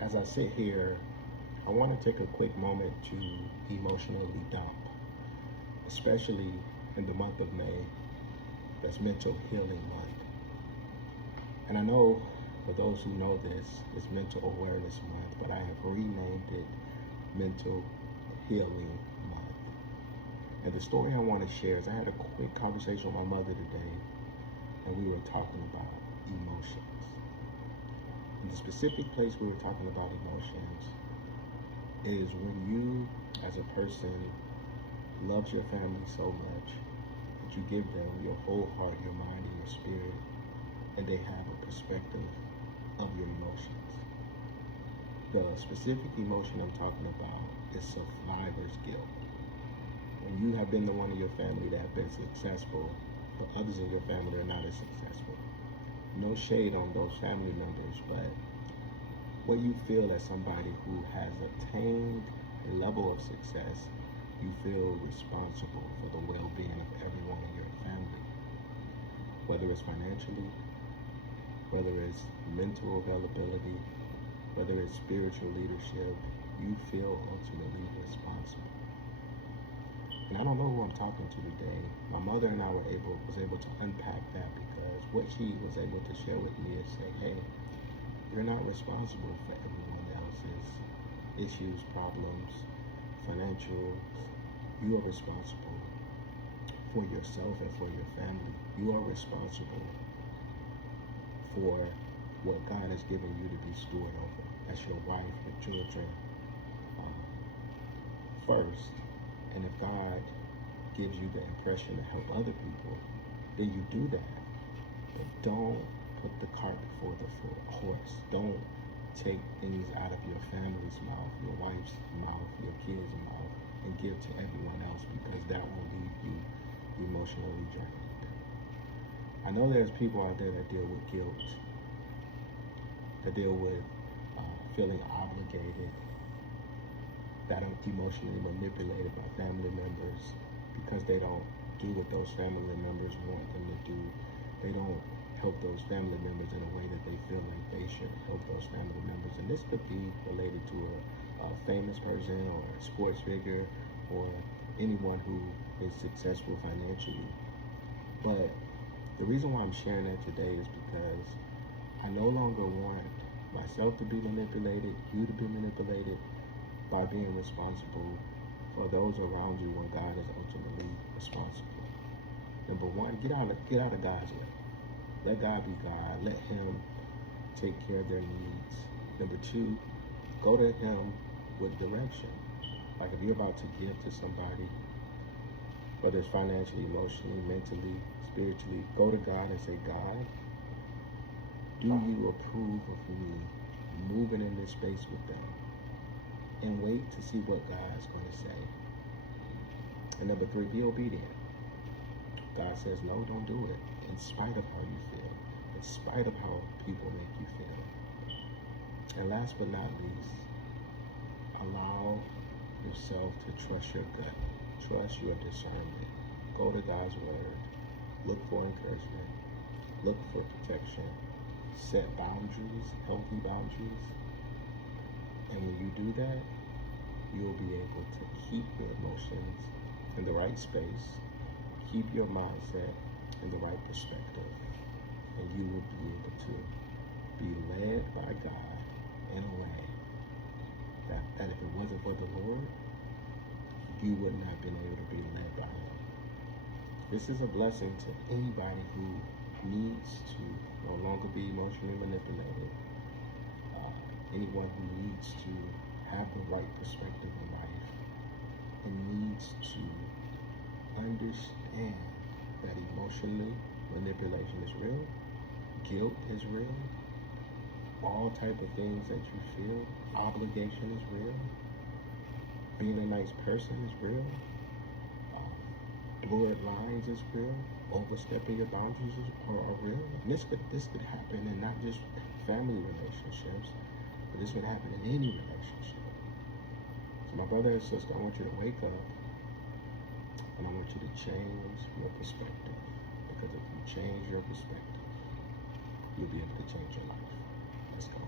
As I sit here, I want to take a quick moment to emotionally dump, especially in the month of May, that's Mental Healing Month. And I know for those who know this, it's Mental Awareness Month, but I have renamed it Mental Healing Month. And the story I want to share is I had a quick conversation with my mother today, and we were talking about emotions. And the specific place we were talking about emotions is when you, as a person, loves your family so much that you give them your whole heart, your mind, and your spirit, and they have a perspective of your emotions. The specific emotion I'm talking about is survivor's guilt. When you have been the one in your family that have been successful, but others in your family are not as successful. No shade on those family members, but what you feel as somebody who has attained a level of success, you feel responsible for the well-being of everyone in your family. Whether it's financially, whether it's mental availability, whether it's spiritual leadership, you feel ultimately responsible. And I don't know who I'm talking to today. My mother and I was able to unpack that, because what she was able to share with me is say, hey, you're not responsible for everyone else's issues, problems, financial. You are responsible for yourself and for your family. You are responsible for what God has given you to be steward over. That's your wife, your children, first. And if God gives you the impression to help other people, then you do that. But don't put the cart before the horse. Don't take things out of your family's mouth, your wife's mouth, your kids' mouth, and give to everyone else, because that will leave you emotionally drained. I know there's people out there that deal with guilt, that deal with feeling obligated, that are emotionally manipulated by family members because they don't do what those family members want them to do. They don't help those family members in a way that they feel like they should help those family members. And this could be related to a famous person or a sports figure or anyone who is successful financially. But the reason why I'm sharing that today is because I no longer want myself to be manipulated, you to be manipulated, by being responsible for those around you when God is ultimately responsible. Number one, get out of God's way. Let God be God. Let Him take care of their needs. Number two, go to Him with direction. Like if you're about to give to somebody, whether it's financially, emotionally, mentally, spiritually, go to God and say, God, do you approve of me moving in this space with them? And wait to see what God's going to say. And number three, be obedient. God says, no, don't do it, in spite of how you feel, in spite of how people make you feel. And last but not least, allow yourself to trust your gut, trust your discernment. Go to God's word, look for encouragement, look for protection, set boundaries, healthy boundaries. And when you do that, you'll be able to keep your emotions in the right space, keep your mindset in the right perspective, and you will be able to be led by God in a way that if it wasn't for the Lord, you would not have been able to be led by Him. This is a blessing to anybody who needs to no longer be emotionally manipulated. Anyone who needs to have the right perspective in life and needs to understand that emotionally manipulation is real, guilt is real, all type of things that you feel, obligation is real, being a nice person is real, blurred lines is real, overstepping your boundaries are real. And this could happen in not just family relationships, but this would happen in any relationship. So my brother and sister, I want you to wake up, and I want you to change your perspective. Because if you change your perspective, you'll be able to change your life. Let's go.